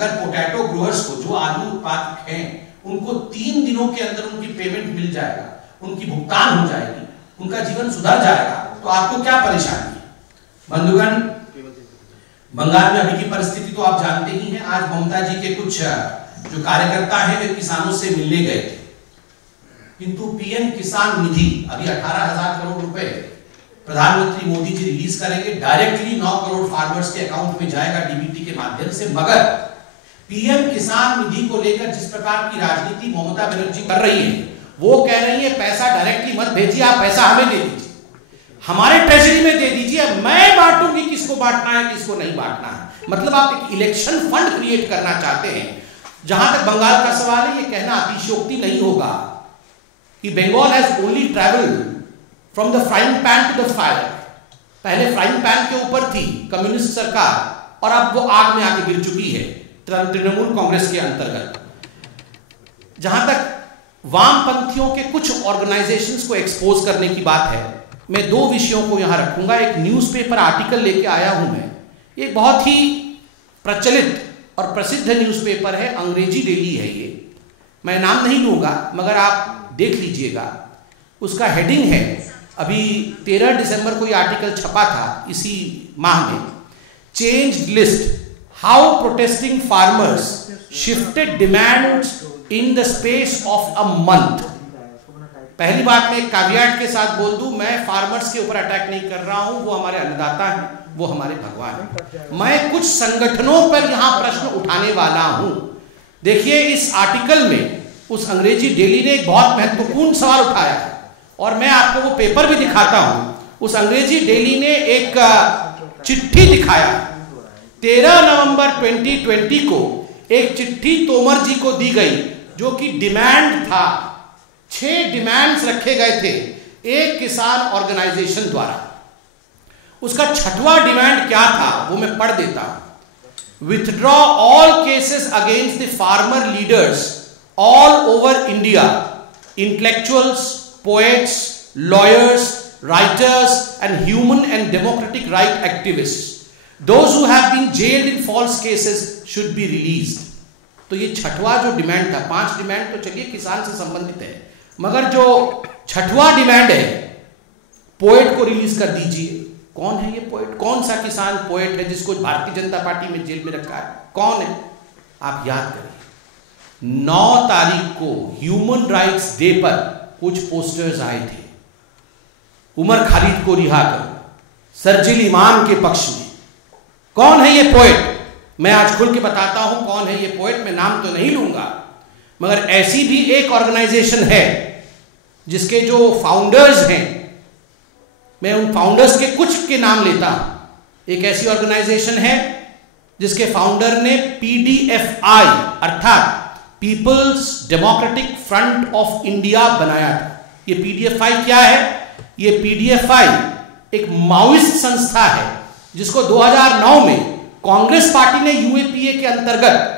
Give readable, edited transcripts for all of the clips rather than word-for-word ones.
अगर potato growers को, जो आलू उत्पादक हैं, उनको 3 दिनों के अंदर उनकी पेमेंट मिल जाएगा, उनकी भुगतान हो जाएगी, उनका जीवन सुधर जाएगा, तो आपको क्या परेशानी है? बंधुगण, बंगाल में अभी की परिस्थिति तो आप जानते ही हैं। आज ममता जी के कुछ जो कार्यकर्ता हैं वे किसानों से मिलने गए थे, किंतु पीएम किसान निधि अभी 18,000 करोड़ रुपए प्रधानमंत्री मोदी जी रिलीज करेंगे, डायरेक्टली 9 करोड़ फार्मर्स के अकाउंट में जाएगा डीबीटी के माध्यम से। मगर पीएम किसान निधि को लेकर जिस प्रकार की राजनीति ममता बनर्जी कर रही है, वो कह रही है पैसा डायरेक्टली मत भेजिए, आप पैसा हमें दे दीजिए, हमारे ट्रेजरी में दे दीजिए, मैं बांटूंगी किसको बांटना है किसको नहीं बांटना है। मतलब आप एक इलेक्शन फंड क्रिएट करना चाहते हैं। जहां तक बंगाल का सवाल है, ये कहना अतिशयोक्ति नहीं होगा कि Bengal has only travelled from the frying pan to the fire. पहले फ्राइंग पैन के ऊपर थी कम्युनिस्ट सरकार और अब वो आग में आके गिर चुकी है तृणमूल कांग्रेस के अंतर्गत। जहां तक वामपंथियों के कुछ ऑर्गेनाइजेशंस को एक्सपोज करने की बात है, मैं 2 विषयों को यहां रखूंगा। एक न्यूज़पेपर आर्टिकल लेके आया हूं मैं, ये बहुत ही प्रचलित और प्रसिद्ध न्यूज़पेपर है, अंग्रेजी डेली है ये, मैं नाम नहीं लूंगा मगर आप देख लीजिएगा। उसका हेडिंग है, अभी 13 दिसंबर को ये आर्टिकल छपा था इसी माह में, change list, how protesting farmers shifted demands in the space of a month. पहली बात मैं एक कैविएट के साथ बोल दूं, मैं फार्मर्स के ऊपर अटैक नहीं कर रहा हूं, वो हमारे अन्नदाता हैं, वो हमारे भगवान हैं। मैं कुछ संगठनों पर यहां प्रश्न उठाने वाला हूं। देखिए, इस आर्टिकल में उस अंग्रेजी डेली ने एक बहुत महत्वपूर्ण सवाल उठाया है और मैं आपको वो पेपर भी दिखाता हूं। उस अंग्रेजी डेली ने एक चिट्ठी दिखाया, 13 नवंबर 2020 को एक चिट्ठी तोमर जी को दी गई, जो कि डिमांड था, 6 डिमांड्स रखे गए थे एक किसान ऑर्गेनाइजेशन द्वारा। उसका 6वां डिमांड क्या था वो मैं पढ़ देता हूं। Withdraw all cases against the farmer leaders all over India, intellectuals, poets, lawyers, writers and human and democratic right activists, those who have been jailed in false cases should be released। तो ये 6वां जो demand था, 5 demand तो चलिए किसान से संबंधित है, मगर जो 6वां डिमांड है, पोएट को रिलीज कर दीजिए। कौन है ये पोएट? कौन सा किसान पोएट है जिसको भारतीय जनता पार्टी में जेल में रखा है? कौन है? आप याद करिए, 9 तारीख को ह्यूमन राइट्स डे पर कुछ पोस्टर्स आए थे, उमर खालिद को रिहा करो, सरजिल इमाम के पक्ष में। कौन है ये पोएट? मैं आज खुल के बताता हूं कौन है ये पोएट, मैं नाम तो नहीं लूंगा, मगर ऐसी भी एक ऑर्गेनाइजेशन है जिसके जो फाउंडर्स हैं, मैं उन फाउंडर्स के कुछ के नाम लेता हूं। एक ऐसी ऑर्गेनाइजेशन है जिसके फाउंडर ने PDFI अर्थात people's democratic front of India बनाया था। ये PDFI क्या है? ये PDFI एक माओइस्ट संस्था है जिसको 2009 में कांग्रेस पार्टी ने UAPA के अंतर्गत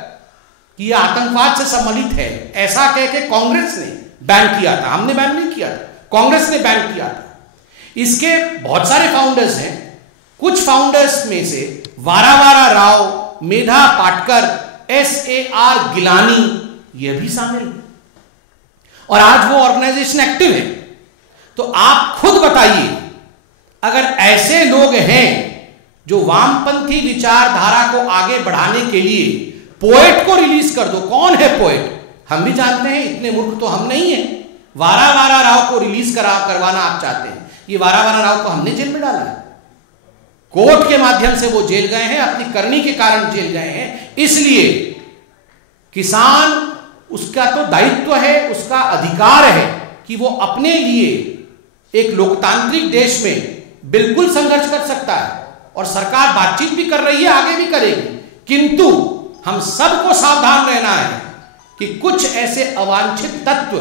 कि यह आतंकवाद से सम्मिलित है ऐसा कह के कांग्रेस ने बैन किया था। हमने बैन नहीं किया था, कांग्रेस ने बैन किया था। इसके बहुत सारे फाउंडर्स हैं, कुछ फाउंडर्स में से वारावारा राव, मेधा पाटकर, SAR गिलानी, ये भी शामिल है और आज वो ऑर्गेनाइजेशन एक्टिव है। तो आप खुद बताइए, अगर ऐसे लोग हैं जो वामपंथी विचारधारा को आगे बढ़ाने के लिए पोएट को रिलीज कर दो। कौन है पोएट? हम भी जानते हैं, इतने मूर्ख तो हम नहीं हैं। वारावारा राव को रिलीज करवाना आप चाहते हैं। ये वारावारा राव को हमने जेल में डाला है, कोर्ट के माध्यम से वो जेल गए हैं, अपनी करनी के कारण जेल गए हैं। इसलिए किसान, उसका तो दायित्व है, उसका अधिकार है कि वो अपने लिए एक लोकतांत्रिक देश में बिल्कुल संघर्ष कर सकता है और सरकार बातचीत भी कर रही है, आगे भी करेगी। किंतु हम सबको सावधान रहना है कि कुछ ऐसे अवांछित तत्व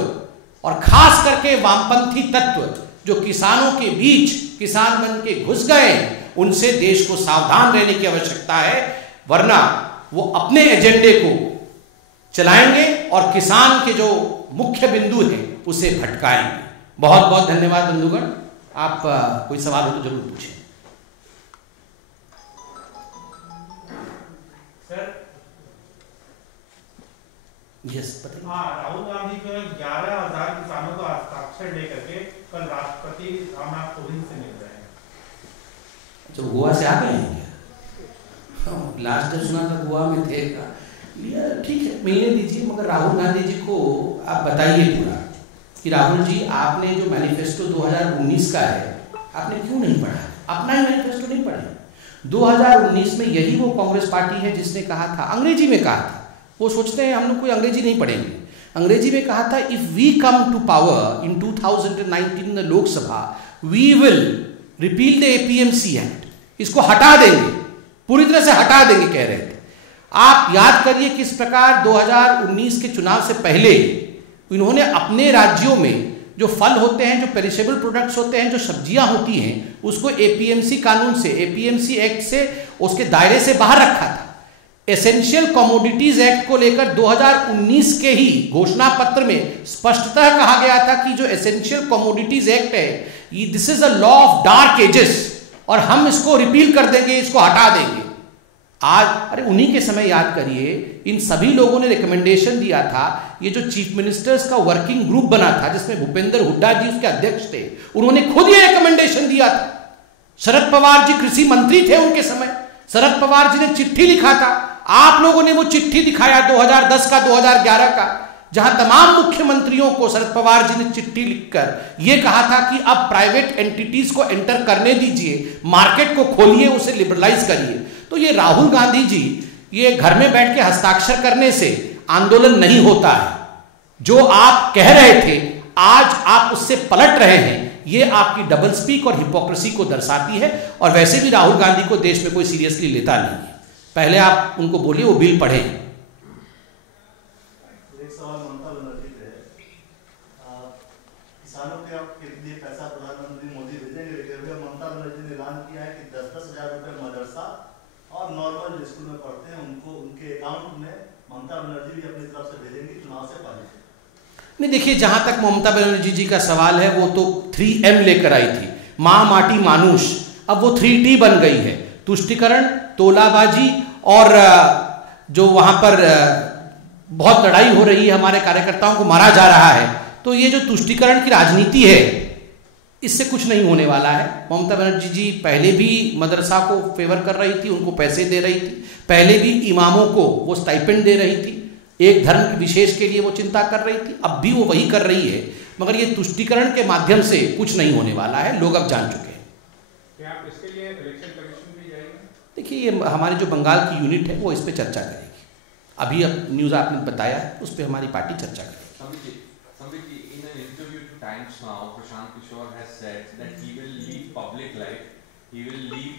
और खास करके वामपंथी तत्व जो किसानों के बीच किसान बन के घुस गए, उनसे देश को सावधान रहने की आवश्यकता है, वरना वो अपने एजेंडे को चलाएंगे और किसान के जो मुख्य बिंदु है उसे भटकाएंगे। बहुत बहुत धन्यवाद बंधुगण। आप कोई सवाल हो तो जरूर पूछें। सर, यस बताइए। हाँ, राहुल गांधी जो है 11,000 किसानों को हस्ताक्षर लेकर के कल राष्ट्रपति रामनाथ कोविंद से मिल रहे हैं। अच्छा, गोवा से आ गए हैं क्या? लास्ट जब सुना था गोवा में थे का, ठीक है मिलने दीजिए, मगर राहुल गांधी जी को आप बताइए पूरा कि राहुल जी आपने जो मैनिफेस्टो 2019 का है आपने क्यों नहीं पढ़ा? अपना ही मैनिफेस्टो नहीं पढ़े। 2019 में यही वो कांग्रेस पार्टी है जिसने कहा था, अंग्रेजी में कहा था, वो सोचते हैं हम लोग कोई अंग्रेजी नहीं पढ़ेंगे, अंग्रेजी में कहा था if we come to power in 2019 Lok Sabha we will repeal the APMC act, इसको हटा देंगे, पूरी तरह से हटा देंगे कह रहे थे। आप याद करिए किस प्रकार 2019 के चुनाव से पहले इन्होंने अपने राज्यों में जो फल होते हैं, जो पेरिशेबल प्रोडक्ट्स होते हैं, जो सब्जियां होती हैं, उसको एपीएमसी कानून से, एपीएमसी एक्ट से उसके दायरे से बाहर रखा था। एसेंशियल कमोडिटीज एक्ट को लेकर 2019 के ही घोषणा पत्र में स्पष्टतः कहा गया था कि जो एसेंशियल कमोडिटीज एक्ट है this is a law of dark ages और हम इसको रिपील कर देंगे, इसको हटा देंगे। आज अरे उन्हीं के समय याद करिए इन सभी लोगों ने रिकमेंडेशन दिया था, ये जो चीफ मिनिस्टर्स का वर्किंग ग्रुप बना था जिसमें भूपेंद्र हुड्डा जी उसके अध्यक्ष थे, उन्होंने खुद ये रिकमेंडेशन दिया था। शरद पवार जी कृषि मंत्री थे उनके समय, शरद पवार जी ने चिट्ठी लिखा था, आप लोगों ने वो चिट्ठी दिखाया 2010 का 2011 का, जहां तमाम मुख्यमंत्रियों को शरद पवार जी ने चिट्ठी लिखकर यह कहा था कि अब प्राइवेट एंटिटीज को एंटर करने दीजिए, मार्केट को खोलिए, उसे लिबरलाइज करिए। तो ये राहुल गांधी जी ये घर में बैठ के हस्ताक्षर करने से आंदोलन नहीं होता है। जो आप कह रहे थे आज आप उससे पलट रहे हैं, ये आपकी डबल स्पीक और हिपोक्रेसी को दर्शाती है। और वैसे भी राहुल गांधी को देश में कोई सीरियसली लेता नहीं है। पहले आप उनको बोलिए वो बिल पढ़े। एक सवाल ममता बनर्जी पे, किसानों के लिए पैसा प्रधानमंत्री मोदी भेजेंगे, लेकिन ममता बनर्जी ने ऐलान किया है कि 10-10 हजार रुपए मदरसा और नॉर्मल जो स्कूल में पढ़ते हैं उनको उनके अकाउंट में ममता बनर्जी भी अपनी तरफ से भेजेंगी चुनाव से पहले। नहीं देखिए, जहां तक ममता बनर्जी जी का सवाल है वो तो 3M लेकर आई थी, मां माटी मानुष, अब वो 3T बन गई है, तुष्टिकरण, तोलाबाजी और जो वहां पर बहुत लड़ाई हो रही है, हमारे कार्यकर्ताओं को मारा जा रहा है। तो ये जो तुष्टिकरण की राजनीति है इससे कुछ नहीं होने वाला है। ममता बनर्जी जी पहले भी मदरसा को फेवर कर रही थी, उनको पैसे दे रही थी, पहले भी इमामों को वो स्टाइपेंड दे रही थी, एक धर्म विशेष के लिए वो चिंता कर रही थी, अब भी वो वही कर रही है। मगर ये तुष्टिकरण के माध्यम से कुछ नहीं होने वाला है, लोग अब जान चुके हैं। क्या आप इसके लिए इलेक्शन कमीशन भी जाएंगे? देखिए, ये हमारे जो बंगाल की यूनिट है वो इस पर चर्चा करेगी। अभी अब न्यूज़ आपने बताया है, उस पर हमारी पार्टी चर्चा करेगी। In an interview to Times Now, Prashant Kishore has said that he will leave public life, he will leave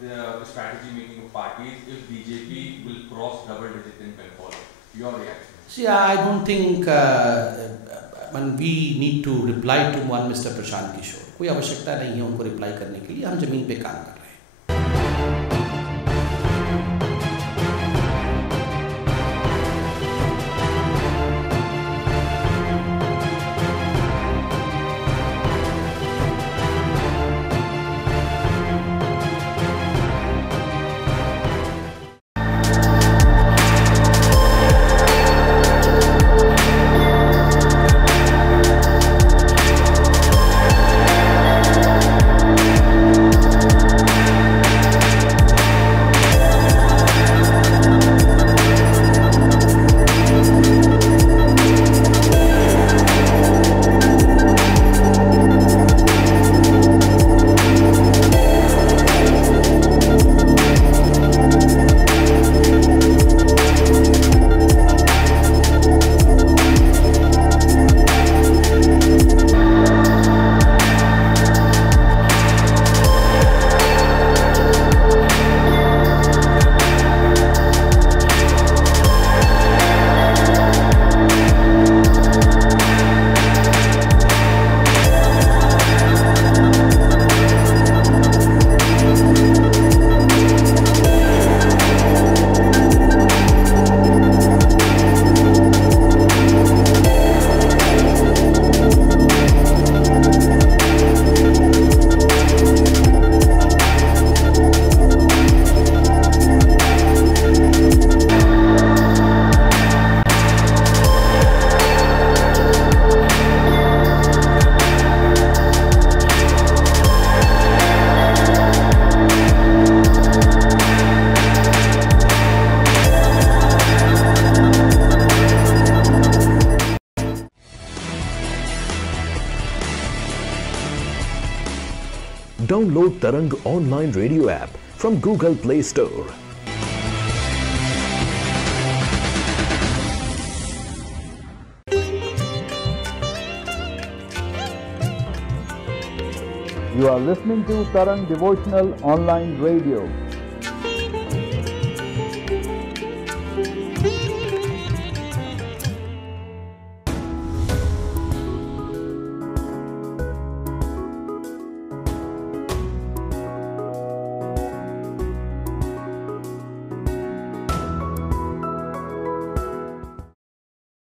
the strategy making of parties if BJP will cross double digit in Bengal. Your reaction? See, I don't think we need to reply to one Mr. Prashant Kishore. कोई आवश्यकता नहीं है उनको reply करने के लिए, हम जमीन पे काम कर रहे हैं। Download Tarang online radio app from Google Play Store. You are listening to Tarang Devotional Online Radio.